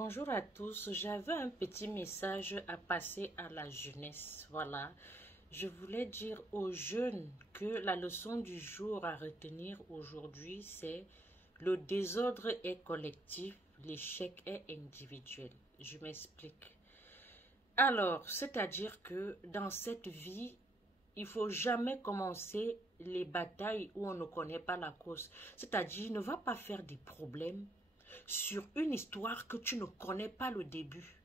Bonjour à tous, j'avais un petit message à passer à la jeunesse. Voilà, je voulais dire aux jeunes que la leçon du jour à retenir aujourd'hui, c'est le désordre est collectif, l'échec est individuel. Je m'explique. Alors, c'est-à-dire que dans cette vie, il ne faut jamais commencer les batailles où on ne connaît pas la cause. C'est-à-dire, ne va pas faire des problèmes sur une histoire que tu ne connais pas le début.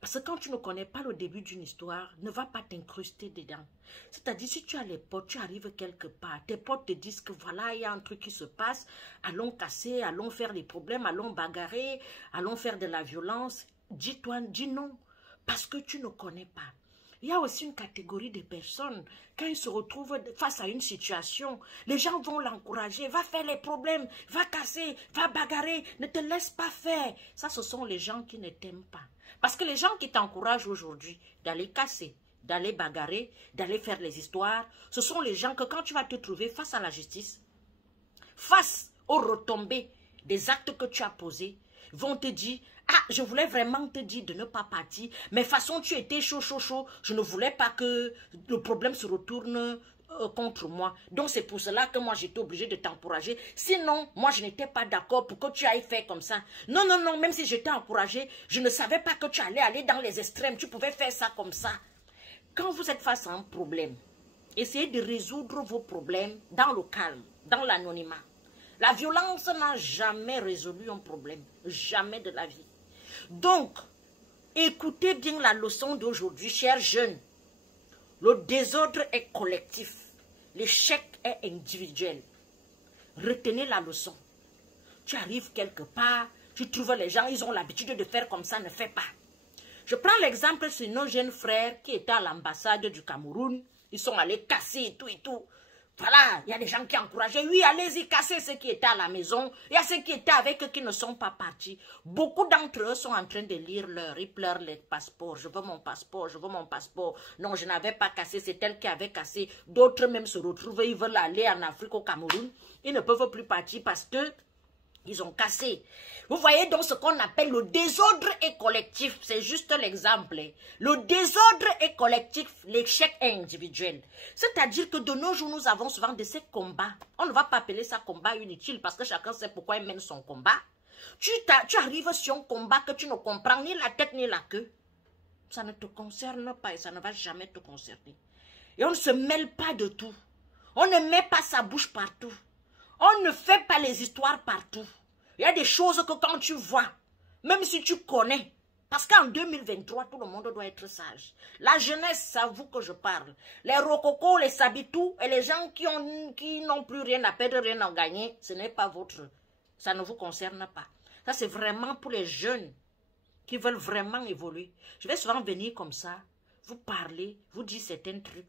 Parce que quand tu ne connais pas le début d'une histoire, ne va pas t'incruster dedans. C'est-à-dire, si tu as les potes, tu arrives quelque part, tes potes te disent que voilà, il y a un truc qui se passe, allons casser, allons faire des problèmes, allons bagarrer, allons faire de la violence. Dis-toi, dis non, parce que tu ne connais pas. Il y a aussi une catégorie de personnes, quand ils se retrouvent face à une situation, les gens vont l'encourager, va faire les problèmes, va casser, va bagarrer, ne te laisse pas faire. Ça, ce sont les gens qui ne t'aiment pas. Parce que les gens qui t'encouragent aujourd'hui d'aller casser, d'aller bagarrer, d'aller faire les histoires, ce sont les gens que quand tu vas te trouver face à la justice, face aux retombées des actes que tu as posés, vont te dire, ah, je voulais vraiment te dire de ne pas partir, mais de toute façon, tu étais chaud, je ne voulais pas que le problème se retourne contre moi. Donc, c'est pour cela que moi, j'étais obligée de t'encourager. Sinon, moi, je n'étais pas d'accord pour que tu ailles faire comme ça. Non, non, non, même si j'étais encouragée, je ne savais pas que tu allais aller dans les extrêmes. Tu pouvais faire ça comme ça. Quand vous êtes face à un problème, essayez de résoudre vos problèmes dans le calme, dans l'anonymat. La violence n'a jamais résolu un problème, jamais de la vie. Donc, écoutez bien la leçon d'aujourd'hui, chers jeunes. Le désordre est collectif, l'échec est individuel. Retenez la leçon. Tu arrives quelque part, tu trouves les gens, ils ont l'habitude de faire comme ça, ne fais pas. Je prends l'exemple sur nos jeunes frères qui étaient à l'ambassade du Cameroun. Ils sont allés casser et tout et tout. Voilà, il y a des gens qui encourageaient. Oui, allez-y, cassez ceux qui étaient à la maison. Il y a ceux qui étaient avec eux qui ne sont pas partis. Beaucoup d'entre eux sont en train de lire ils pleurent les passeports. Je veux mon passeport, je veux mon passeport. Non, je n'avais pas cassé, c'est elle qui avait cassé. D'autres même se retrouvent, ils veulent aller en Afrique, au Cameroun. Ils ne peuvent plus partir parce que ils ont cassé. Vous voyez donc ce qu'on appelle le désordre est collectif. C'est juste l'exemple. Le désordre est collectif, l'échec est individuel. C'est-à-dire que de nos jours, nous avons souvent de ces combats. On ne va pas appeler ça combat inutile parce que chacun sait pourquoi il mène son combat. Tu arrives sur un combat que tu ne comprends ni la tête ni la queue. Ça ne te concerne pas et ça ne va jamais te concerner. Et on ne se mêle pas de tout. On ne met pas sa bouche partout. On ne fait pas les histoires partout. Il y a des choses que quand tu vois, même si tu connais, parce qu'en 2023, tout le monde doit être sage. La jeunesse, c'est à vous que je parle. Les rococos, les sabitou et les gens qui n'ont plus rien à perdre, rien à gagner, ce n'est pas votre. Ça ne vous concerne pas. Ça, c'est vraiment pour les jeunes qui veulent vraiment évoluer. Je vais souvent venir comme ça, vous parler, vous dire certains trucs.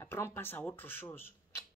Après, on passe à autre chose.